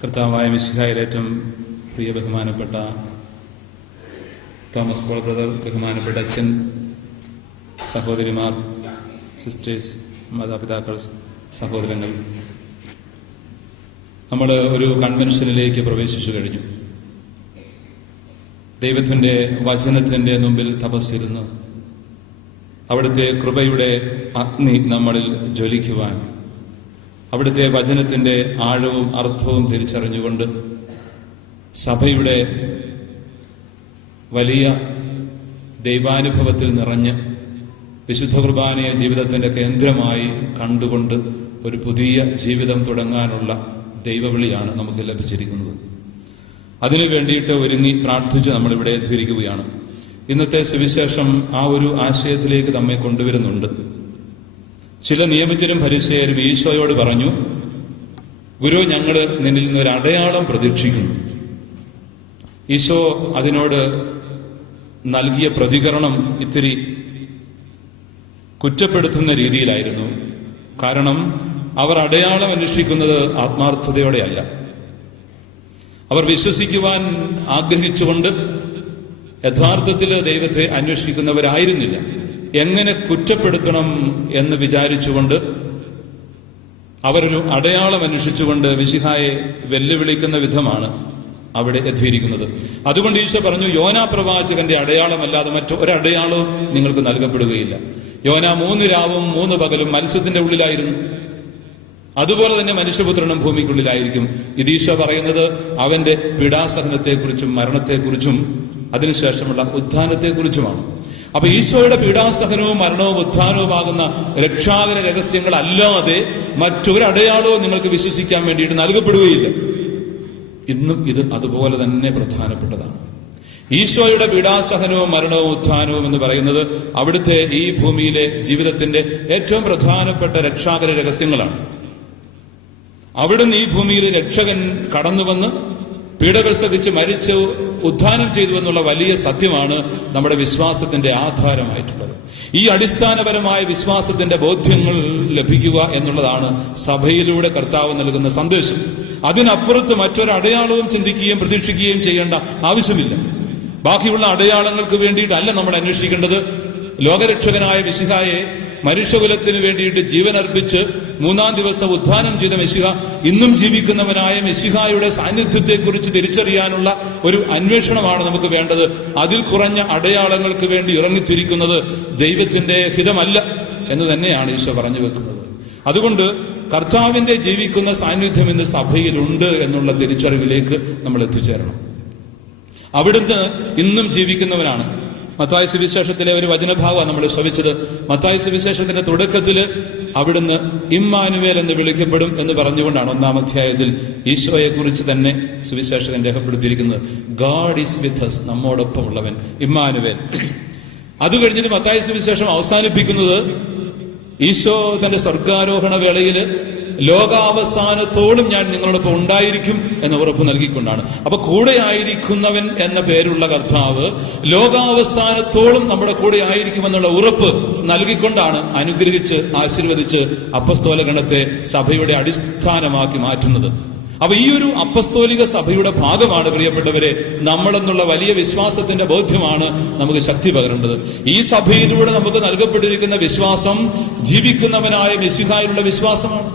കർത്താവായ മിശിഹായിൽ ഏറ്റവും പ്രിയ ബഹുമാനപ്പെട്ട തോമസ് പോൾ ബ്രദർ, ബഹുമാനപ്പെട്ട അച്ഛൻ, സഹോദരിമാർ, സിസ്റ്റേഴ്സ്, മാതാപിതാക്കൾ, സഹോദരങ്ങൾ, നമ്മൾ ഒരു കൺവെൻഷനിലേക്ക് പ്രവേശിച്ചു കഴിഞ്ഞു. ദൈവത്തിൻ്റെ വചനത്തിൻ്റെ മുമ്പിൽ തപസ്സിരുന്ന് അവിടുത്തെ കൃപയുടെ അഗ്നി നമ്മളിൽ ജ്വലിക്കുവാൻ, അവിടുത്തെ വചനത്തിൻ്റെ ആഴവും അർത്ഥവും തിരിച്ചറിഞ്ഞുകൊണ്ട് സഭയുടെ വലിയ ദൈവാനുഭവത്തിൽ നിറഞ്ഞ് വിശുദ്ധ കുർബാനയെ ജീവിതത്തിൻ്റെ കേന്ദ്രമായി കണ്ടുകൊണ്ട് ഒരു പുതിയ ജീവിതം തുടങ്ങാനുള്ള ദൈവവിളിയാണ് നമുക്ക് ലഭിച്ചിരിക്കുന്നത്. അതിനു വേണ്ടിയിട്ട് ഒരുങ്ങി പ്രാർത്ഥിച്ച് നമ്മളിവിടെ എത്തിയിരിക്കുകയാണ്. ഇന്നത്തെ സുവിശേഷം ആ ഒരു ആശയത്തിലേക്ക് നമ്മെ കൊണ്ടുവരുന്നുണ്ട്. ചില നിയമിച്ചരും ഫരിസേയരും ഈശോയോട് പറഞ്ഞു, ഗുരു, ഞങ്ങൾ നിന്നിൽ നിന്നൊരു അടയാളം പ്രതീക്ഷിക്കുന്നു. ഈശോ അതിനോട് നൽകിയ പ്രതികരണം ഇത്തിരി കുറ്റപ്പെടുത്തുന്ന രീതിയിലായിരുന്നു. കാരണം അവർ അടയാളം അന്വേഷിക്കുന്നത് ആത്മാർത്ഥതയോടെയല്ല. അവർ വിശ്വസിക്കുവാൻ ആഗ്രഹിച്ചുകൊണ്ട് യഥാർത്ഥത്തിൽ ദൈവത്തെ അന്വേഷിക്കുന്നവരായിരുന്നില്ല. എങ്ങനെ കുറ്റപ്പെടുത്തണം എന്ന് വിചാരിച്ചുകൊണ്ട് അവരൊരു അടയാളം അന്വേഷിച്ചുകൊണ്ട് മിശിഹായെ വെല്ലുവിളിക്കുന്ന വിധമാണ് അവിടെ എത്തിയിരിക്കുന്നത്. അതുകൊണ്ട് ഈശോ പറഞ്ഞു, യോനാ പ്രവാചകന്റെ അടയാളമല്ലാതെ മറ്റൊരടയാളവും നിങ്ങൾക്ക് നൽകപ്പെടുകയില്ല. യോന 3 രാവും 3 പകലും മത്സ്യത്തിന്റെ ഉള്ളിലായിരുന്നു. അതുപോലെ തന്നെ മനുഷ്യപുത്രനും ഭൂമിക്കുള്ളിലായിരിക്കും. ഇത് ഈശോ പറയുന്നത് അവന്റെ പീഡാസഹനത്തെക്കുറിച്ചും മരണത്തെക്കുറിച്ചും അതിനുശേഷമുള്ള ഉത്ഥാനത്തെക്കുറിച്ചുമാണ്. അപ്പൊ ഈശോയുടെ പീഡാസഹനവും മരണവും ഉത്ഥാനവുമാകുന്ന രക്ഷാകര രഹസ്യങ്ങൾ അല്ലാതെ മറ്റൊരടയാളവും നിങ്ങൾക്ക് വിശ്വസിക്കാൻ വേണ്ടിയിട്ട് നൽകപ്പെടുകയില്ല. ഇന്നും ഇത് അതുപോലെ തന്നെ പ്രധാനപ്പെട്ടതാണ്. ഈശോയുടെ പീഡാസഹനവും മരണവും ഉത്ഥാനവും എന്ന് പറയുന്നത് അവിടുത്തെ ഈ ഭൂമിയിലെ ജീവിതത്തിന്റെ ഏറ്റവും പ്രധാനപ്പെട്ട രക്ഷാകര രഹസ്യങ്ങളാണ്. അവിടുന്ന് ഈ ഭൂമിയിൽ രക്ഷകൻ കടന്നു വന്ന് പീഡകൾ സഹിച്ച് മരിച്ച് ഉത്ഥാനം ചെയ്തു എന്നുള്ള വലിയ സത്യമാണ് നമ്മുടെ വിശ്വാസത്തിന്റെ ആധാരമായിട്ടുള്ളത്. ഈ അടിസ്ഥാനപരമായ വിശ്വാസത്തിന്റെ ബോധ്യങ്ങൾ ലഭിക്കുക എന്നുള്ളതാണ് സഭയിലൂടെ കർത്താവ് നൽകുന്ന സന്ദേശം. അതിനപ്പുറത്ത് മറ്റൊരു അടയാളവും ചിന്തിക്കുകയും പ്രതീക്ഷിക്കുകയും ചെയ്യേണ്ട ആവശ്യമില്ല. ബാക്കിയുള്ള അടയാളങ്ങൾക്ക് വേണ്ടിയിട്ടല്ല നമ്മൾ അന്വേഷിക്കേണ്ടത്. ലോകരക്ഷകനായ മിശിഹായെ മനുഷ്യകുലത്തിന് വേണ്ടിയിട്ട് ജീവൻ അർപ്പിച്ച് 3-ാം ദിവസം ഉത്ഥാനം ചെയ്ത മിശിഹ ഇന്നും ജീവിക്കുന്നവനായ മിശിഹായുടെ സാന്നിധ്യത്തെക്കുറിച്ച് തിരിച്ചറിയാനുള്ള ഒരു അന്വേഷണമാണ് നമുക്ക് വേണ്ടത്. അതിൽ കുറഞ്ഞ അടയാളങ്ങൾക്ക് വേണ്ടി ഇറങ്ങിത്തിരിക്കുന്നത് ദൈവത്തിന്റെ ഹിതമല്ല എന്ന് തന്നെയാണ് ഈശോ പറഞ്ഞു വെക്കുന്നത്. അതുകൊണ്ട് കർത്താവിന്റെ ജീവിക്കുന്ന സാന്നിധ്യം ഇന്ന് സഭയിലുണ്ട് എന്നുള്ള തിരിച്ചറിവിലേക്ക് നമ്മൾ എത്തിച്ചേരണം. അവിടുന്ന് ഇന്നും ജീവിക്കുന്നവനാണ്. മത്തായി സുവിശേഷത്തിലെ ഒരു വചനഭാഗമാണ് നമ്മൾ ശ്രവിച്ചത്. മത്തായി സുവിശേഷത്തിന്റെ തുടക്കത്തിൽ അവിടുന്ന് ഇമ്മാനുവേൽ എന്ന് വിളിക്കപ്പെടും എന്ന് പറഞ്ഞുകൊണ്ടാണ് 1-ാം അധ്യായത്തിൽ ഈശോയെ കുറിച്ച് തന്നെ സുവിശേഷകൻ രേഖപ്പെടുത്തിയിരിക്കുന്നത്. ഗാഡ് ഈസ് വിത്ത് us, നമ്മോടൊപ്പമുള്ളവൻ, ഇമ്മാനുവേൽ. അത് കഴിഞ്ഞിട്ട് മത്തായി സുവിശേഷം അവസാനിപ്പിക്കുന്നത് ഈശോ തന്റെ സ്വർഗാരോഹണ വേളയിൽ ലോകാവസാനത്തോളം ഞാൻ നിങ്ങളോടൊപ്പം ഉണ്ടായിരിക്കും എന്ന് ഉറപ്പ് നൽകിക്കൊണ്ടാണ്. അപ്പൊ കൂടെ ആയിരിക്കുന്നവൻ എന്ന പേരുള്ള കർത്താവ് ലോകാവസാനത്തോളം നമ്മുടെ കൂടെ ആയിരിക്കുമെന്നുള്ള ഉറപ്പ് നൽകിക്കൊണ്ടാണ് അനുഗ്രഹിച്ച് ആശീർവദിച്ച് അപ്പസ്തോല ഗണത്തെ സഭയുടെ അടിസ്ഥാനമാക്കി മാറ്റുന്നത്. അപ്പൊ ഈ ഒരു അപ്പസ്തോലിക സഭയുടെ ഭാഗമാണ് പ്രിയപ്പെട്ടവരെ നമ്മളെന്നുള്ള വലിയ വിശ്വാസത്തിന്റെ ബോധ്യമാണ് നമുക്ക് ശക്തി പകരേണ്ടത്. ഈ സഭയിലൂടെ നമുക്ക് നൽകപ്പെട്ടിരിക്കുന്ന വിശ്വാസം ജീവിക്കുന്നവനായ മിശിഹായിലുള്ള വിശ്വാസമാണ്.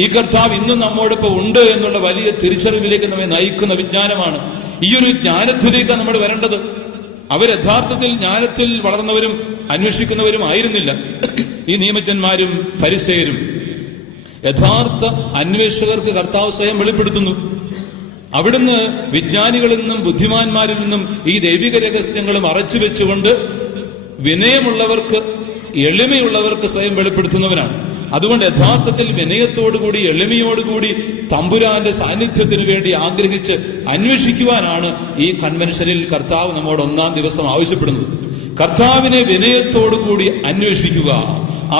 ഈ കർത്താവ് ഇന്നും നമ്മോടൊപ്പം ഉണ്ട് എന്നുള്ള വലിയ തിരിച്ചറിവിലേക്ക് നമ്മെ നയിക്കുന്ന വിജ്ഞാനമാണ്. ഈ ഒരു ജ്ഞാനത്തിലേക്കാണ് നമ്മൾ വരേണ്ടത്. അവർ യഥാർത്ഥത്തിൽ ജ്ഞാനത്തിൽ വളർന്നവരും അന്വേഷിക്കുന്നവരും ആയിരുന്നില്ല ഈ നിയമജ്ഞന്മാരും ഫരിസേയരും. യഥാർത്ഥ അന്വേഷകർക്ക് കർത്താവ് സ്വയം വെളിപ്പെടുത്തുന്നു. അവിടുന്ന് വിജ്ഞാനികളിൽ നിന്നും ബുദ്ധിമാന്മാരിൽ നിന്നും ഈ ദൈവിക രഹസ്യങ്ങൾ മറച്ചു വെച്ചുകൊണ്ട് വിനയമുള്ളവർക്ക്, എളിമയുള്ളവർക്ക് സ്വയം വെളിപ്പെടുത്തുന്നവനാണ്. അതുകൊണ്ട് യഥാർത്ഥത്തിൽ വിനയത്തോടുകൂടി എളിമയോടുകൂടി തമ്പുരാന്റെ സാന്നിധ്യത്തിന് വേണ്ടി ആഗ്രഹിച്ച് അന്വേഷിക്കുവാനാണ് ഈ കൺവെൻഷനിൽ കർത്താവ് നമ്മോട് 1-ാം ദിവസം ആവശ്യപ്പെടുന്നത്. കർത്താവിനെ വിനയത്തോടുകൂടി അന്വേഷിക്കുക.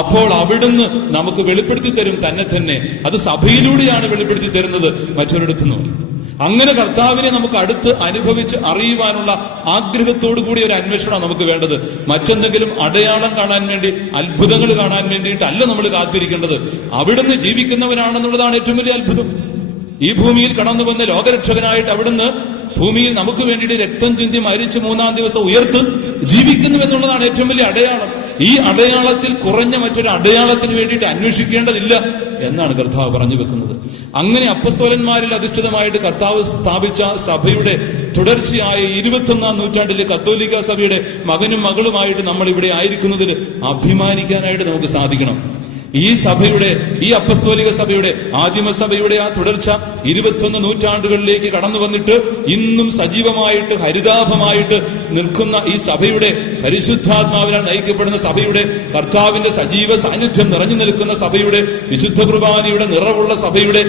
അപ്പോൾ അവിടുന്ന് നമുക്ക് വെളിപ്പെടുത്തി തരും തന്നെ. അത് സഭയിലൂടെയാണ് വെളിപ്പെടുത്തി തരുന്നത്, മറ്റൊരിടത്തുനിന്നും. അങ്ങനെ കർത്താവിനെ നമുക്ക് അടുത്ത് അനുഭവിച്ച് അറിയുവാനുള്ള ആഗ്രഹത്തോടു കൂടി ഒരു അന്വേഷണം നമുക്ക് വേണ്ടത്. മറ്റെന്തെങ്കിലും അടയാളം കാണാൻ വേണ്ടി, അത്ഭുതങ്ങൾ കാണാൻ വേണ്ടിയിട്ടല്ല നമ്മൾ കാത്തിരിക്കേണ്ടത്. അവിടുന്ന് ജീവിക്കുന്നവനാണെന്നുള്ളതാണ് ഏറ്റവും വലിയ അത്ഭുതം. ഈ ഭൂമിയിൽ കടന്നു വന്ന ലോകരക്ഷകനായിട്ട് അവിടുന്ന് ഭൂമിയിൽ നമുക്ക് വേണ്ടിയിട്ട് രക്തം ചിന്തി മരിച്ച് 3-ാം ദിവസം ഉയർത്ത് ജീവിക്കുന്നു എന്നുള്ളതാണ് ഏറ്റവും വലിയ അടയാളം. ഈ അടയാളത്തിൽ കുറഞ്ഞ മറ്റൊരു അടയാളത്തിന് വേണ്ടിയിട്ട് അന്വേഷിക്കേണ്ടതില്ല എന്നാണ് കർത്താവ് പറഞ്ഞു വെക്കുന്നത്. അങ്ങനെ അപ്പസ്തോലന്മാരിൽ അധിഷ്ഠിതമായിട്ട് കർത്താവ് സ്ഥാപിച്ച സഭയുടെ തുടർച്ചയായ 21-ാം നൂറ്റാണ്ടിലെ കത്തോലിക്ക സഭയുടെ മകനും മകളുമായിട്ട് നമ്മൾ ഇവിടെ ആയിരിക്കുന്നതിൽ അഭിമാനിക്കാനായിട്ട് നമുക്ക് സാധിക്കണം. ഈ സഭയുടെ, ഈ അപ്പസ്തോലിക സഭയുടെ, ആദിമസഭയുടെ ആ തുടർച്ച 21 നൂറ്റാണ്ടുകളിലേക്ക് കടന്നു വന്നിട്ട് ഇന്നും സജീവമായിട്ട് ഹരിതാഭമായിട്ട് നിൽക്കുന്ന ഈ സഭയുടെ, പരിശുദ്ധാത്മാവിനാൽ നയിക്കപ്പെടുന്ന സഭയുടെ, കർത്താവിന്റെ സജീവ സാന്നിധ്യം നിറഞ്ഞു നിൽക്കുന്ന സഭയുടെ, വിശുദ്ധ കുർബാനയുടെ നിറവുള്ള സഭയുടെ,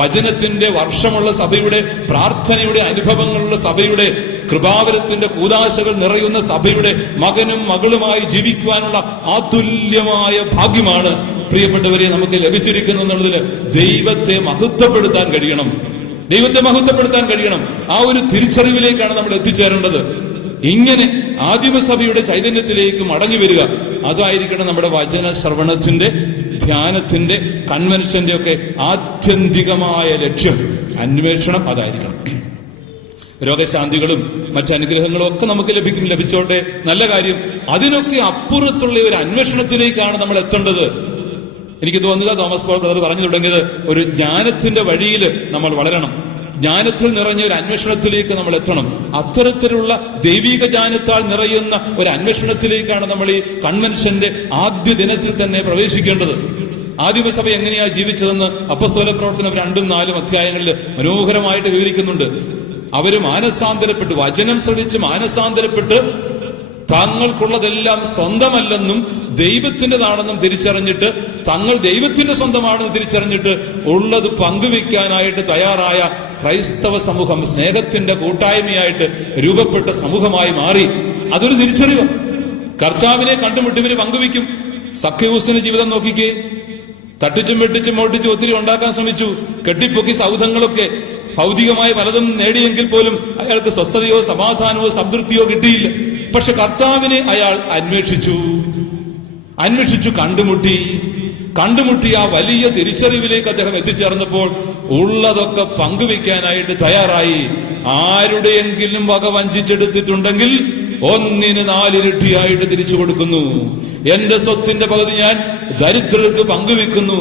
വചനത്തിന്റെ വർഷമുള്ള സഭയുടെ, പ്രാർത്ഥനയുടെ അനുഭവങ്ങളുള്ള സഭയുടെ, കൃപാവരത്തിന്റെ കൂദാശകൾ നിറയുന്ന സഭയുടെ മകനും മകളുമായി ജീവിക്കുവാനുള്ള അതുല്യമായ ഭാഗ്യമാണ് പ്രിയപ്പെട്ടവരെ നമുക്ക് ലഭിച്ചിരിക്കുന്നു എന്നുള്ളതിൽ ദൈവത്തെ മഹത്വപ്പെടുത്താൻ കഴിയണം. ദൈവത്തെ മഹത്വപ്പെടുത്താൻ കഴിയണം. ആ ഒരു തിരിച്ചറിവിലേക്കാണ് നമ്മൾ എത്തിച്ചേരേണ്ടത്. ഇങ്ങനെ ആദിമസഭയുടെ ചൈതന്യത്തിലേക്ക് മടങ്ങി വരിക, അതായിരിക്കണം നമ്മുടെ വചന ശ്രവണത്തിന്റെ, ധ്യാനത്തിന്റെ, കൺവെൻഷന്റെ ഒക്കെ ആത്യന്തികമായ ലക്ഷ്യം. അന്വേഷണം അതായിരിക്കണം. രോഗശാന്തികളും മറ്റനുഗ്രഹങ്ങളും ഒക്കെ നമുക്ക് ലഭിച്ചോട്ടെ, നല്ല കാര്യം. അതിനൊക്കെ അപ്പുറത്തുള്ള ഒരു അന്വേഷണത്തിലേക്കാണ് നമ്മൾ എത്തേണ്ടത്. എനിക്ക് തോന്നുക തോമസ് പോൾ ബ്രദർ പറഞ്ഞു തുടങ്ങിയത് ഒരു ജ്ഞാനത്തിന്റെ വഴിയിൽ നമ്മൾ വളരണം. ജ്ഞാനത്തിൽ നിറഞ്ഞ ഒരു അന്വേഷണത്തിലേക്ക് നമ്മൾ എത്തണം. അത്തരത്തിലുള്ള ദൈവിക ജ്ഞാനത്താൽ നിറയുന്ന ഒരു അന്വേഷണത്തിലേക്കാണ് നമ്മൾ ഈ കൺവെൻഷന്റെ ആദ്യ ദിനത്തിൽ തന്നെ പ്രവേശിക്കേണ്ടത്. ആദിമസഭ എങ്ങനെയാ ജീവിച്ചതെന്ന് അപ്പസ്തോല പ്രവർത്തനം 2-4 അധ്യായങ്ങളിൽ മനോഹരമായിട്ട് വിവരിക്കുന്നുണ്ട്. അവര് മാനസാന്തരപ്പെട്ട്, വചനം ശ്രവിച്ച് മാനസാന്തരപ്പെട്ട്, തങ്ങൾക്കുള്ളതെല്ലാം സ്വന്തമല്ലെന്നും ദൈവത്തിൻ്റെതാണെന്നും തിരിച്ചറിഞ്ഞിട്ട്, തങ്ങൾ ദൈവത്തിന്റെ സ്വന്തമാണെന്ന് തിരിച്ചറിഞ്ഞിട്ട് ഉള്ളത് പങ്കുവെക്കാനായിട്ട് തയ്യാറായ ക്രൈസ്തവ സമൂഹം, സ്നേഹത്തിന്റെ കൂട്ടായ്മയായിട്ട് രൂപപ്പെട്ട സമൂഹമായി മാറി. അതൊരു തിരിച്ചറിവ്. കർത്താവിനെ കണ്ടുമുട്ടിവര് പങ്കുവെക്കും. സഖ്യഹൂസിന്റെ ജീവിതം നോക്കിക്കേ. തട്ടിച്ചും വെട്ടിച്ചും മോട്ടിച്ചും ഒത്തിരി ഉണ്ടാക്കാൻ ശ്രമിച്ചു. കെട്ടിപ്പൊക്കി സൗധങ്ങളൊക്കെ, ഭൗതികമായി പലതും നേടിയെങ്കിൽ പോലും അയാൾക്ക് സ്വസ്ഥതയോ സമാധാനമോ സംതൃപ്തിയോ കിട്ടിയില്ല. പക്ഷെ കർത്താവിനെ അയാൾ അന്വേഷിച്ചു, കണ്ടുമുട്ടി ആ വലിയ തിരിച്ചറിവിലേക്ക് അദ്ദേഹം എത്തിച്ചേർന്നപ്പോൾ ഉള്ളതൊക്കെ പങ്കുവെക്കാനായിട്ട് തയ്യാറായി. ആരുടെയെങ്കിലും വക വഞ്ചിച്ചെടുത്തിട്ടുണ്ടെങ്കിൽ 1-ന് 4 ഇരട്ടിയായിട്ട് തിരിച്ചു കൊടുക്കുന്നു. എന്റെ സ്വത്തിന്റെ പകുതി ഞാൻ ദരിദ്രർക്ക് പങ്കുവെക്കുന്നു.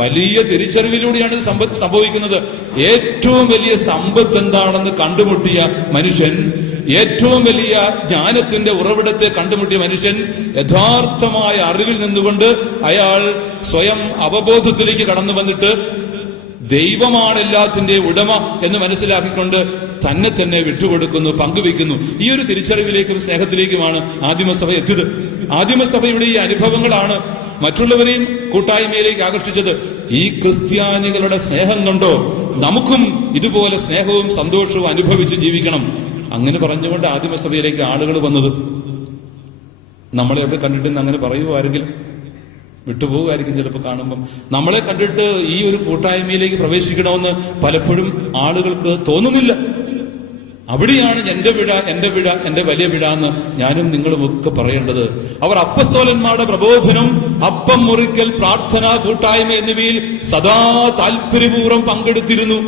വലിയ തിരിച്ചറിവിലൂടെയാണ് ഇത് സംഭവിക്കുന്നത്. ഏറ്റവും വലിയ സമ്പത്ത് എന്താണെന്ന് കണ്ടുമുട്ടിയ മനുഷ്യൻ, ഏറ്റവും വലിയ ജ്ഞാനത്തിന്റെ ഉറവിടത്തെ കണ്ടുമുട്ടിയ മനുഷ്യൻ, യഥാർത്ഥമായ അറിവിൽ നിന്നുകൊണ്ട് അയാൾ സ്വയം അവബോധത്തിലേക്ക് കടന്നു വന്നിട്ട് ദൈവമാണ് എല്ലാത്തിന്റെ ഉടമ എന്ന് മനസ്സിലാക്കിക്കൊണ്ട് തന്നെ തന്നെ വിട്ടുകൊടുക്കുന്നു, പങ്കുവെക്കുന്നു. ഈ ഒരു തിരിച്ചറിവിലേക്കും സ്നേഹത്തിലേക്കുമാണ് ആദിമസഭ എത്തിയത്. ആദിമസഭയുടെ ഈ അനുഭവങ്ങളാണ് മറ്റുള്ളവരെയും കൂട്ടായ്മയിലേക്ക് ആകർഷിച്ചത്. ഈ ക്രിസ്ത്യാനികളുടെ സ്നേഹം കൊണ്ടോ നമുക്കും ഇതുപോലെ സ്നേഹവും സന്തോഷവും അനുഭവിച്ച് ജീവിക്കണം. അങ്ങനെ പറഞ്ഞുകൊണ്ട് ആദിമസഭയിലേക്ക് ആളുകൾ വന്നത്. നമ്മളെയൊക്കെ കണ്ടിട്ട് അങ്ങനെ പറയുമാരെങ്കിലും വിട്ടുപോകുമായിരിക്കും ചിലപ്പോൾ കാണുമ്പം. നമ്മളെ കണ്ടിട്ട് ഈ ഒരു കൂട്ടായ്മയിലേക്ക് പ്രവേശിക്കണമെന്ന് പലപ്പോഴും ആളുകൾക്ക് തോന്നുന്നില്ല. അവിടെയാണ് എന്റെ വിട, എന്റെ വലിയ വിട എന്ന് ഞാനും നിങ്ങളും ഒക്കെ പറയേണ്ടത്. അവർ അപ്പസ്തോലന്മാരുടെ പ്രബോധനം, അപ്പം മുറിക്കൽ, പ്രാർത്ഥന, കൂട്ടായ്മ എന്നിവയിൽ സദാ താല്പര്യപൂർവ്വം പങ്കെടുത്തിരുന്നു.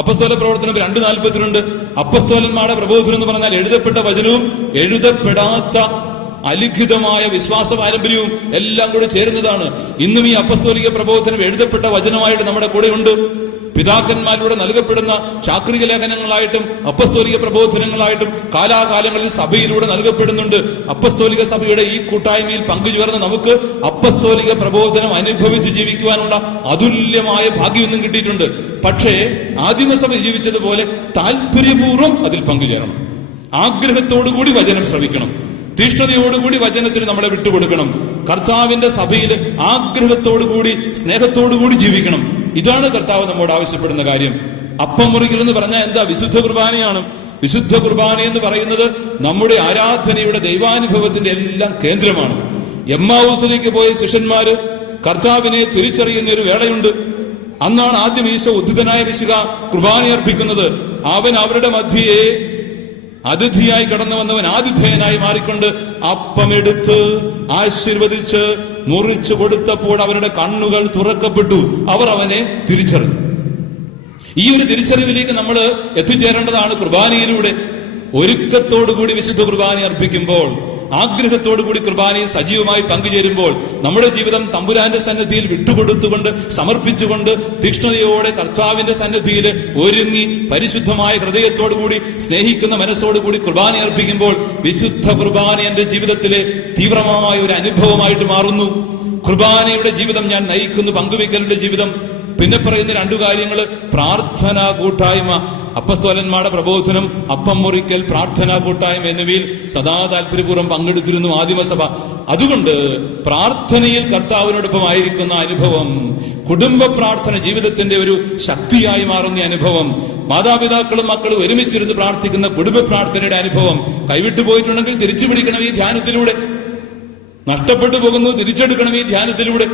അപ്പസ്തോല പ്രവർത്തനം 2:42. അപ്പസ്തോലന്മാരുടെ പ്രബോധനം എന്ന് പറഞ്ഞാൽ എഴുതപ്പെട്ട വചനവും എഴുതപ്പെടാത്ത അലിഖിതമായ വിശ്വാസ പാരമ്പര്യവും എല്ലാം കൂടി ചേരുന്നതാണ്. ഇന്നും ഈ അപ്പസ്തോലിക പ്രബോധനം എഴുതപ്പെട്ട വചനമായിട്ട് നമ്മുടെ കൂടെ ഉണ്ട്. പിതാക്കന്മാരിലൂടെ നൽകപ്പെടുന്ന ചാക്രിക ലേഖനങ്ങളായിട്ടും അപ്പസ്തോലിക പ്രബോധനങ്ങളായിട്ടും കാലാകാലങ്ങളിൽ സഭയിലൂടെ നൽകപ്പെടുന്നുണ്ട്. അപ്പസ്തോലിക സഭയുടെ ഈ കൂട്ടായ്മയിൽ പങ്കുചേർന്ന് നമുക്ക് അപ്പസ്തോലിക പ്രബോധനം അനുഭവിച്ച് ജീവിക്കുവാനുള്ള അതുല്യമായ ഭാഗ്യമൊന്നും കിട്ടിയിട്ടുണ്ട്. പക്ഷേ ആദിമസഭ ജീവിച്ചതുപോലെ താല്പര്യപൂർവ്വം അതിൽ പങ്കുചേരണം. ആഗ്രഹത്തോടുകൂടി വചനം ശ്രവിക്കണം. തീഷ്ണതയോടുകൂടി വചനത്തിന് നമ്മളെ വിട്ടുകൊടുക്കണം. കർത്താവിന്റെ സഭയിൽ ആഗ്രഹത്തോടുകൂടി സ്നേഹത്തോടുകൂടി ജീവിക്കണം. ഇതാണ് കർത്താവ് നമ്മോട് ആവശ്യപ്പെടുന്ന കാര്യം. അപ്പം മുറിക്കൽ എന്ന് പറഞ്ഞാൽ എന്താ? വിശുദ്ധ കുർബാനയാണ്. വിശുദ്ധ കുർബാന എന്ന് പറയുന്നത് നമ്മുടെ ആരാധനയുടെ ദൈവാനുഭവത്തിന്റെ എല്ലാം കേന്ദ്രമാണ്. എമ്മാവൂസിലേക്ക് പോയ ശിഷ്യന്മാര് കർത്താവിനെ തിരിച്ചറിയുന്ന ഒരു വേളയുണ്ട്. അന്നാണ് ആദ്യം ഈശോ ഉദ്ധിതനായ മിശിഹ കുർബാന അർപ്പിക്കുന്നത്. അവൻ അവരുടെ മധ്യയെ അതിഥിയായി കടന്നു വന്നവൻ ആതിഥേയനായി മാറിക്കൊണ്ട് അപ്പമെടുത്ത് ആശീർവദിച്ച് മുറിച്ചു കൊടുത്തപ്പോൾ അവരുടെ കണ്ണുകൾ തുറക്കപ്പെട്ടു. അവർ അവനെ തിരിച്ചറിഞ്ഞു. ഈ ഒരു തിരിച്ചറിവിലേക്ക് നമ്മൾ എത്തിച്ചേരേണ്ടതാണ് കുർബാനയിലൂടെ. ഒരുക്കത്തോടുകൂടി വിശുദ്ധ കുർബാന അർപ്പിക്കുമ്പോൾ, ആഗ്രഹത്തോടുകൂടി കുർബാനയിൽ സജീവമായി പങ്കുചേരുമ്പോൾ, നമ്മുടെ ജീവിതം തമ്പുരാന്റെ സന്നിധിയിൽ വിട്ടുകൊടുത്തുകൊണ്ട് സമർപ്പിച്ചുകൊണ്ട് തീക്ഷ്ണതയോടെ കർത്താവിന്റെ സന്നിധിയിൽ ഒരുങ്ങി പരിശുദ്ധമായ ഹൃദയത്തോടുകൂടി സ്നേഹിക്കുന്ന മനസ്സോടുകൂടി കുർബാന അർപ്പിക്കുമ്പോൾ വിശുദ്ധ കുർബാന എന്റെ ജീവിതത്തിലെ തീവ്രമായ ഒരു അനുഭവമായിട്ട് മാറുന്നു. കുർബാനയുടെ ജീവിതം ഞാൻ നയിക്കുന്നു, പങ്കുവയ്ക്കലിന്റെ ജീവിതം. പിന്നെ പറയുന്ന രണ്ടു കാര്യങ്ങള്: പ്രാർത്ഥനാ കൂട്ടായ്മ, അപ്പസ്തോലന്മാരുടെ പ്രബോധനം, അപ്പം മുറിക്കൽ, പ്രാർത്ഥനാ കൂട്ടായ്മ എന്നിവയിൽ സദാ താല്പര്യപൂർവ്വം പങ്കെടുത്തിരുന്നു ആദിമസഭ. അതുകൊണ്ട് പ്രാർത്ഥനയിൽ കർത്താവിനോടൊപ്പമായിരിക്കുന്ന അനുഭവം, കുടുംബ പ്രാർത്ഥന ജീവിതത്തിന്റെ ഒരു ശക്തിയായി മാറുന്ന അനുഭവം, മാതാപിതാക്കളും മക്കളും ഒരുമിച്ചിരുന്ന് പ്രാർത്ഥിക്കുന്ന കുടുംബ പ്രാർത്ഥനയുടെ അനുഭവം കൈവിട്ടു പോയിട്ടുണ്ടെങ്കിൽ തിരിച്ചു പിടിക്കണം ഈ ധ്യാനത്തിലൂടെ. നഷ്ടപ്പെട്ടു പോകുന്നത് തിരിച്ചെടുക്കണം ഈ ധ്യാനത്തിലൂടെ.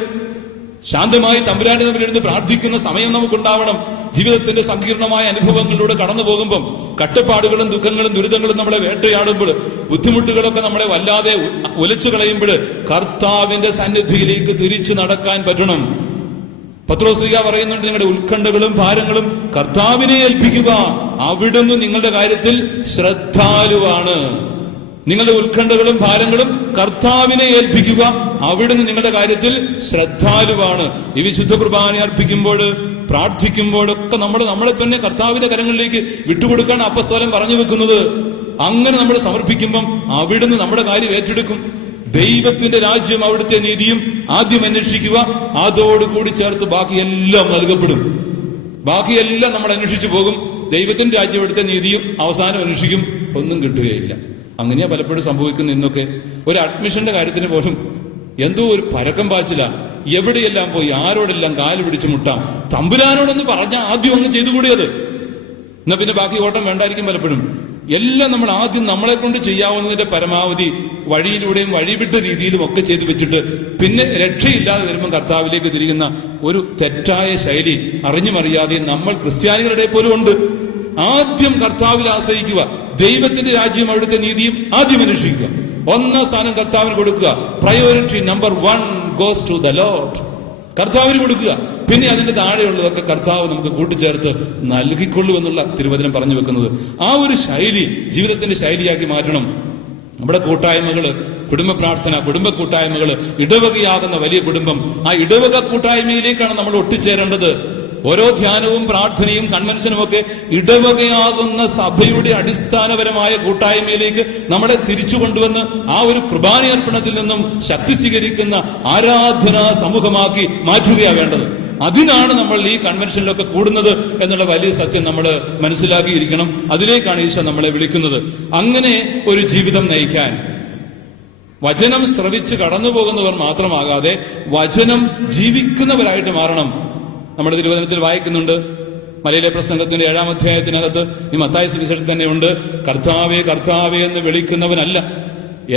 ശാന്തമായി തമ്പുരാന്റെ തമ്മിലിരുന്ന് പ്രാർത്ഥിക്കുന്ന സമയം നമുക്കുണ്ടാവണം. ജീവിതത്തിന്റെ സങ്കീർണമായ അനുഭവങ്ങളിലൂടെ കടന്നു പോകുമ്പം, കഷ്ടപ്പാടുകളും ദുഃഖങ്ങളും ദുരിതങ്ങളും നമ്മളെ വേട്ടയാടുമ്പോൾ, ബുദ്ധിമുട്ടുകളൊക്കെ നമ്മളെ വല്ലാതെ ഉലച്ചു കളയുമ്പോൾ കർത്താവിന്റെ സന്നിധിയിലേക്ക് തിരിച്ചു നടക്കാൻ പറ്റണം. പത്രോസ്ലീഹ പറയുന്നുണ്ട്, നിങ്ങളുടെ ഉത്കണ്ഠകളും ഭാരങ്ങളും കർത്താവിനെ ഏൽപ്പിക്കുക, അവിടുന്ന് നിങ്ങളുടെ കാര്യത്തിൽ ശ്രദ്ധാലുവാണ്. നിങ്ങളുടെ ഉത്കണ്ഠകളും ഭാരങ്ങളും കർത്താവിനെ ഏൽപ്പിക്കുക, അവിടുന്ന് നിങ്ങളുടെ കാര്യത്തിൽ ശ്രദ്ധാലുവാണ്. ഈ വിശുദ്ധ കുർബാന അർപ്പിക്കുമ്പോൾ, പ്രാർത്ഥിക്കുമ്പോഴൊക്കെ നമ്മളെ തന്നെ കർത്താവിന്റെ കരങ്ങളിലേക്ക് വിട്ടുകൊടുക്കാൻ അപ്പസ്തോലൻ പറഞ്ഞു വെക്കുന്നത്. അങ്ങനെ നമ്മൾ സമർപ്പിക്കുമ്പം അവിടുന്ന് നമ്മുടെ കാര്യം ഏറ്റെടുക്കും. ദൈവത്തിന്റെ രാജ്യം അവിടുത്തെ നീതിയും ആദ്യം അന്വേഷിക്കുക, അതോടുകൂടി ചേർത്ത് ബാക്കിയെല്ലാം നൽകപ്പെടും. ബാക്കിയെല്ലാം നമ്മൾ അന്വേഷിച്ചു പോകും. ദൈവത്തിന്റെ രാജ്യം അവിടുത്തെ നീതിയും അവസാനം അന്വേഷിക്കും, ഒന്നും കിട്ടുകയില്ല. അങ്ങനെയാ പലപ്പോഴും സംഭവിക്കുന്നു. ഇന്നൊക്കെ ഒരു അഡ്മിഷന്റെ കാര്യത്തിന് പോലും എന്തോ ഒരു പരക്കം പാച്ചില്ല. എവിടെയെല്ലാം പോയി ആരോടെല്ലാം കാല് പിടിച്ച് മുട്ടാം. തമ്പുരാനോടൊന്ന് പറഞ്ഞാൽ ആദ്യം ഒന്ന് ചെയ്തു കൂടിയത്, എന്നാ പിന്നെ ബാക്കി ഓട്ടം വേണ്ടായിരിക്കും. പലപ്പോഴും എല്ലാം നമ്മൾ ആദ്യം നമ്മളെ കൊണ്ട് ചെയ്യാവുന്നതിന്റെ പരമാവധി വഴിയിലൂടെയും വഴിവിട്ട രീതിയിലും ഒക്കെ ചെയ്തു വെച്ചിട്ട് പിന്നെ രക്ഷയില്ലാതെ വരുമ്പോൾ കർത്താവിലേക്ക് തിരികുന്ന ഒരു തെറ്റായ ശൈലി അറിഞ്ഞുമറിയാതെ നമ്മൾ ക്രിസ്ത്യാനികളുടെ പോലും ഉണ്ട്. ആദ്യം കർത്താവിൽ ആശ്രയിക്കുക, ദൈവത്തിന്റെ രാജ്യം അവിടുത്തെ നീതിയും ആദ്യം അന്വേഷിക്കുക, ഒന്നാം സ്ഥാനം കർത്താവിന് കൊടുക്കുക. Priority number 1 goes to the lord. കർത്താവിന് കൊടുക്കുക, പിന്നെ അതിന്റെ താഴെയുള്ളതൊക്കെ കർത്താവ് നമുക്ക് കൂട്ടിച്ചേർത്ത് നൽകിക്കൊള്ളൂ എന്നുള്ള തിരുവചനം പറഞ്ഞു വെക്കുന്നത്. ആ ഒരു ശൈലി ജീവിതത്തിന്റെ ശൈലിയാക്കി മാറ്റണം. നമ്മുടെ കൂട്ടായ്മകള്, കുടുംബ പ്രാർത്ഥന, കുടുംബ കൂട്ടായ്മകള്, ഇടവകയാകുന്ന വലിയ കുടുംബം, ആ ഇടവക കൂട്ടായ്മയിലേക്കാണ് നമ്മൾ ഒട്ടിച്ചേരേണ്ടത്. ഓരോ ധ്യാനവും പ്രാർത്ഥനയും കൺവെൻഷനും ഒക്കെ ഇടവകയാകുന്ന സഭയുടെ അടിസ്ഥാനപരമായ കൂട്ടായ്മയിലേക്ക് നമ്മളെ തിരിച്ചു കൊണ്ടുവന്ന് ആ ഒരു കുർബാനയർപ്പണത്തിൽ നിന്നും ശക്തി സ്വീകരിക്കുന്ന ആരാധനാ സമൂഹമാക്കി മാറ്റുകയാണ് വേണ്ടത്. അതിനാണ് നമ്മൾ ഈ കൺവെൻഷനിലൊക്കെ കൂടുന്നത് എന്നുള്ള വലിയ സത്യം നമ്മൾ മനസ്സിലാക്കിയിരിക്കണം. അതിലേക്കാണ് ഈശോ നമ്മളെ വിളിക്കുന്നത്. അങ്ങനെ ഒരു ജീവിതം നയിക്കാൻ വചനം ശ്രവിച്ച് കടന്നു പോകുന്നവർ മാത്രമാകാതെ വചനം ജീവിക്കുന്നവരായിട്ട് മാറണം. നമ്മുടെ തിരുവചനത്തിൽ വായിക്കുന്നുണ്ട്, മലയിലെ പ്രസംഗത്തിന്റെ 7-ാം അധ്യായത്തിനകത്ത് ഈ മത്തായി സുവിശേഷം തന്നെ ഉണ്ട്, കർത്താവേ കർത്താവേ എന്ന് വിളിക്കുന്നവനല്ല,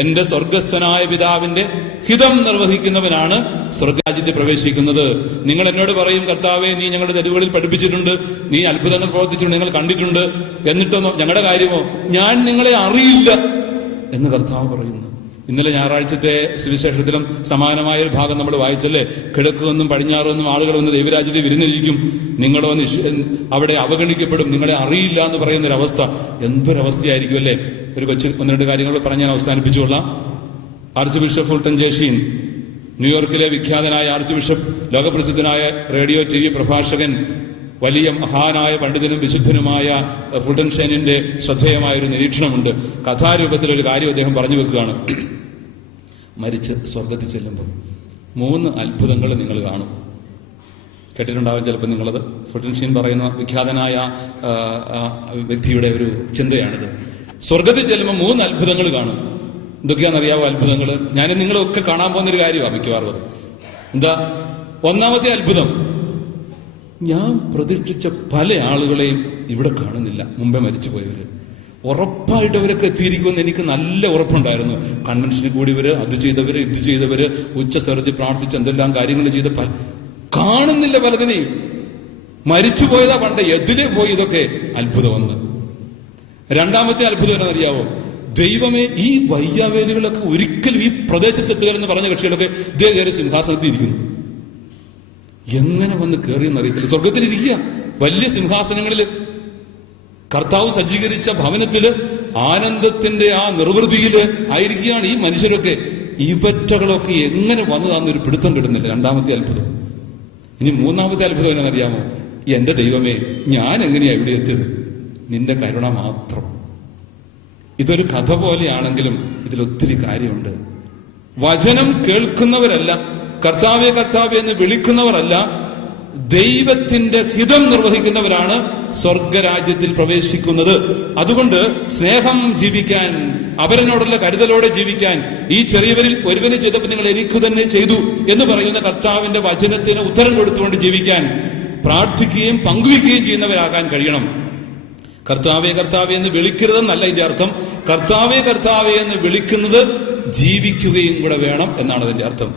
എന്റെ സ്വർഗസ്ഥനായ പിതാവിന്റെ ഹിതം നിർവഹിക്കുന്നവനാണ് സ്വർഗരാജ്യത്തിൽ പ്രവേശിക്കുന്നത്. നിങ്ങൾ എന്നോട് പറയും, കർത്താവേ നീ ഞങ്ങളുടെ തെരുവുകളിൽ പഠിപ്പിച്ചിട്ടുണ്ട്, നീ അത്ഭുതങ്ങൾ പ്രവർത്തിച്ചിട്ടുണ്ട്, നിങ്ങൾ കണ്ടിട്ടുണ്ട്, എന്നിട്ടൊന്നോ ഞങ്ങളുടെ കാര്യമോ ഞാൻ നിങ്ങളെ അറിയില്ല എന്ന് കർത്താവ് പറയുന്നു. ഇന്നലെ ഞായറാഴ്ചത്തെ സുവിശേഷത്തിലും സമാനമായ ഒരു ഭാഗം നമ്മൾ വായിച്ചല്ലേ, കിഴക്കുവെന്നും പടിഞ്ഞാറെന്നും ആളുകൾ വന്ന് ദൈവരാജ്യത്തിൽ വിരുന്നിരിക്കും, നിങ്ങളോ അവിടെ അവഗണിക്കപ്പെടും, നിങ്ങളെ അറിയില്ല എന്ന് പറയുന്നൊരവസ്ഥ. എന്തൊരവസ്ഥയായിരിക്കും അല്ലേ. ഒരു കൊച്ചു 1-2 കാര്യങ്ങൾ പറഞ്ഞ് ഞാൻ അവസാനിപ്പിച്ചുകൊള്ളാം. ആർച്ച് ബിഷപ്പ് ഫുൾട്ടൻ ജേഷീൻ, ന്യൂയോർക്കിലെ വിഖ്യാതനായ ആർച്ച് ബിഷപ്പ്, ലോകപ്രസിദ്ധനായ റേഡിയോ TV പ്രഭാഷകൻ, വലിയ മഹാനായ പണ്ഡിതനും വിശുദ്ധനുമായ ഫുൾട്ടൻ ഷെയ്നിന്റെ ശ്രദ്ധേയമായ ഒരു നിരീക്ഷണമുണ്ട്. കഥാരൂപത്തിലൊരു കാര്യം അദ്ദേഹം പറഞ്ഞു വെക്കുകയാണ്. മരിച്ച് സ്വർഗത്തിൽ ചെല്ലുമ്പോൾ 3 അത്ഭുതങ്ങൾ നിങ്ങൾ കാണും. കേട്ടിട്ടുണ്ടാവും ചിലപ്പോൾ നിങ്ങളത്. ഫുൾട്ടൻ ഷെയ്ൻ പറയുന്ന വിഖ്യാതനായ വ്യക്തിയുടെ ഒരു ചിന്തയാണിത്. സ്വർഗത്തിൽ ചെല്ലുമ്പോൾ 3 അത്ഭുതങ്ങൾ കാണും. എന്തൊക്കെയാണെന്നറിയാവോ അത്ഭുതങ്ങൾ? ഞാൻ നിങ്ങളൊക്കെ കാണാൻ പോകുന്നൊരു കാര്യമാണ് മിക്കവാറും. എന്താ? ഒന്നാമത്തെ അത്ഭുതം, ഞാൻ പ്രതീക്ഷിച്ച പല ആളുകളെയും ഇവിടെ കാണുന്നില്ല. മുമ്പേ മരിച്ചുപോയവര് ഉറപ്പായിട്ട് അവരൊക്കെ എത്തിയിരിക്കുമെന്ന് എനിക്ക് നല്ല ഉറപ്പുണ്ടായിരുന്നു. കൺവെൻഷനിൽ കൂടിയവര്, അത് ചെയ്തവര്, ഇത് ചെയ്തവര്, ഉച്ച സ്വരത്തിൽ പ്രാർത്ഥിച്ച് എന്തെല്ലാം കാര്യങ്ങൾ ചെയ്ത കാണുന്നില്ല പലതിനെയും. മരിച്ചുപോയതാ പണ്ട്, എതിരെ പോയി. ഇതൊക്കെ അത്ഭുതമെന്ന്. രണ്ടാമത്തെ അത്ഭുതം എന്നറിയാവോ? ദൈവമേ, ഈ വയ്യാവേലുകളൊക്കെ ഒരിക്കലും ഈ പ്രദേശത്തെത്തുകയെന്ന് പറഞ്ഞ കക്ഷികളൊക്കെ ഇതേ കയറി സിംഹാസനത്തിൽ ഇരിക്കുന്നു. എങ്ങനെ വന്ന് കയറിയെന്ന് അറിയത്തില്ല. സ്വർഗത്തിലിരിക്കുക, വലിയ സിംഹാസനങ്ങളിൽ കർത്താവ് സജ്ജീകരിച്ച ഭവനത്തില് ആനന്ദത്തിന്റെ ആ നിർവൃതിയില് ആയിരിക്കുകയാണ് ഈ മനുഷ്യരൊക്കെ. ഇവറ്റകളൊക്കെ എങ്ങനെ വന്നതാന്നൊരു പിടുത്തം കിട്ടുന്നില്ല. രണ്ടാമത്തെ അത്ഭുതം. ഇനി മൂന്നാമത്തെ അത്ഭുതം എന്നറിയാമോ? എന്റെ ദൈവമേ, ഞാൻ എങ്ങനെയാ ഇവിടെ എത്തിയത്? നിന്റെ കരുണ മാത്രം. ഇതൊരു കഥ പോലെയാണെങ്കിലും ഇതിലൊത്തിരി കാര്യമുണ്ട്. വചനം കേൾക്കുന്നവരല്ല, കർത്താവേ കർത്താവേ എന്ന് വിളിക്കുന്നവരല്ല, ദൈവത്തിന്റെ ഹിതം നിർവഹിക്കുന്നവരാണ് സ്വർഗരാജ്യത്തിൽ പ്രവേശിക്കുന്നത്. അതുകൊണ്ട് സ്നേഹം ജീവിക്കാൻ, അവരനോടുള്ള കരുതലോടെ ജീവിക്കാൻ, ഈ ചെറിയവരിൽ ഒരുവനെ ചെയ്തപ്പോൾ നിങ്ങൾ എനിക്ക് തന്നെ ചെയ്തു എന്ന് പറയുന്ന കർത്താവിന്റെ വചനത്തിന് ഉത്തരം കൊടുത്തുകൊണ്ട് ജീവിക്കാൻ, പ്രാർത്ഥിക്കുകയും പങ്കുവയ്ക്കുകയും ചെയ്യുന്നവരാകാൻ കഴിയണം. കർത്താവേ കർത്താവേ എന്ന് വിളിക്കരുതെന്നല്ല ഇതിന്റെ അർത്ഥം. കർത്താവേ കർത്താവേ എന്ന് വിളിക്കുന്നത് ജീവിക്കുകയും കൂടെ വേണം എന്നാണ് അതിന്റെ അർത്ഥം.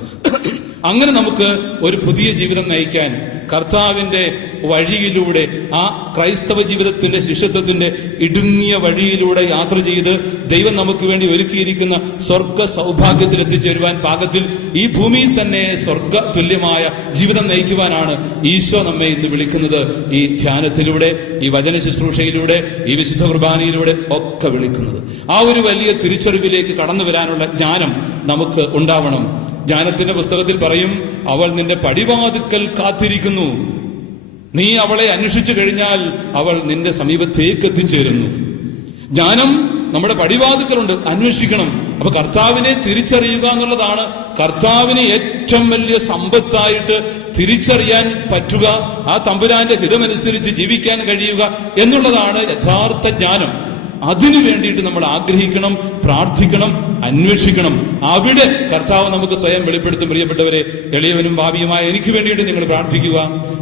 അങ്ങനെ നമുക്ക് ഒരു പുതിയ ജീവിതം നയിക്കാൻ കർത്താവിന്റെ വഴിയിലൂടെ, ആ ക്രൈസ്തവ ജീവിതത്തിന്റെ ശിഷ്യത്വത്തിന്റെ ഇടുങ്ങിയ വഴിയിലൂടെ യാത്ര ചെയ്ത് ദൈവം നമുക്ക് വേണ്ടി ഒരുക്കിയിരിക്കുന്ന സ്വർഗ സൗഭാഗ്യത്തിൽ എത്തിച്ചേരുവാൻ പാകത്തിൽ ഈ ഭൂമിയിൽ തന്നെ സ്വർഗ തുല്യമായ ജീവിതം നയിക്കുവാനാണ് ഈശോ നമ്മെ ഇന്ന് വിളിക്കുന്നത്. ഈ ധ്യാനത്തിലൂടെ, ഈ വചന ശുശ്രൂഷയിലൂടെ, ഈ വിശുദ്ധ കുർബാനയിലൂടെ ഒക്കെ വിളിക്കുന്നത്. ആ ഒരു വലിയ തിരിച്ചറിവിലേക്ക് കടന്നു വരാനുള്ള ജ്ഞാനം നമുക്ക് ഉണ്ടാവണം. ജ്ഞാനത്തിന്റെ പുസ്തകത്തിൽ പറയും, അവൾ നിന്റെ പടിവാതിക്കൽ കാത്തിരിക്കുന്നു. നീ അവളെ അന്വേഷിച്ചു കഴിഞ്ഞാൽ അവൾ നിന്റെ സമീപത്തേക്ക് എത്തിച്ചേരുന്നു. ജ്ഞാനം നമ്മുടെ പടിവാതിക്കലുണ്ട്, അന്വേഷിക്കണം. അപ്പൊ കർത്താവിനെ തിരിച്ചറിയുക എന്നുള്ളതാണ് കർത്താവിനെ ഏറ്റവും വലിയ സമ്പത്തായിട്ട് തിരിച്ചറിയാൻ പറ്റുക, ആ തമ്പുരാന്റെ ഹിതമനുസരിച്ച് ജീവിക്കാൻ കഴിയുക എന്നുള്ളതാണ് യഥാർത്ഥ ജ്ഞാനം. അതിനു വേണ്ടിയിട്ട് നമ്മൾ ആഗ്രഹിക്കണം, പ്രാർത്ഥിക്കണം, അന്വേഷിക്കണം. അവിടെ കർത്താവ് നമുക്ക് സ്വയം വെളിപ്പെടുത്തും. പ്രിയപ്പെട്ടവരെ, എളിയവനും ഭാവിയുമായ എനിക്ക് വേണ്ടിയിട്ട് നിങ്ങൾ പ്രാർത്ഥിക്കുക,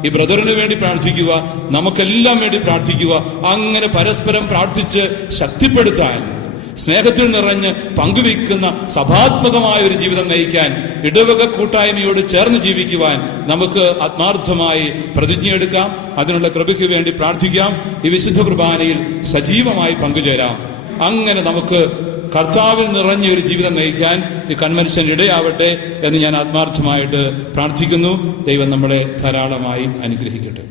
ഈ ബ്രദറിന് വേണ്ടി പ്രാർത്ഥിക്കുക, നമുക്കെല്ലാം വേണ്ടി പ്രാർത്ഥിക്കുക. അങ്ങനെ പരസ്പരം പ്രാർത്ഥിച്ച് ശക്തിപ്പെടുത്താൻ, സ്നേഹത്തിൽ നിറഞ്ഞ് പങ്കുവയ്ക്കുന്ന സഭാത്മകമായ ഒരു ജീവിതം നയിക്കാൻ, ഇടവക കൂട്ടായ്മയോട് ചേർന്ന് ജീവിക്കുവാൻ നമുക്ക് ആത്മാർത്ഥമായി പ്രതിജ്ഞയെടുക്കാം. അതിനുള്ള കൃപയ്ക്ക് വേണ്ടി പ്രാർത്ഥിക്കാം. ഈ വിശുദ്ധ കുർബാനയിൽ സജീവമായി പങ്കുചേരാം. അങ്ങനെ നമുക്ക് കർത്താവിൽ നിറഞ്ഞ ഒരു ജീവിതം നയിക്കാൻ ഈ കൺവെൻഷൻ ഇടയാവട്ടെ എന്ന് ഞാൻ ആത്മാർത്ഥമായിട്ട് പ്രാർത്ഥിക്കുന്നു. ദൈവം നമ്മളെ ധാരാളമായി അനുഗ്രഹിക്കട്ടെ.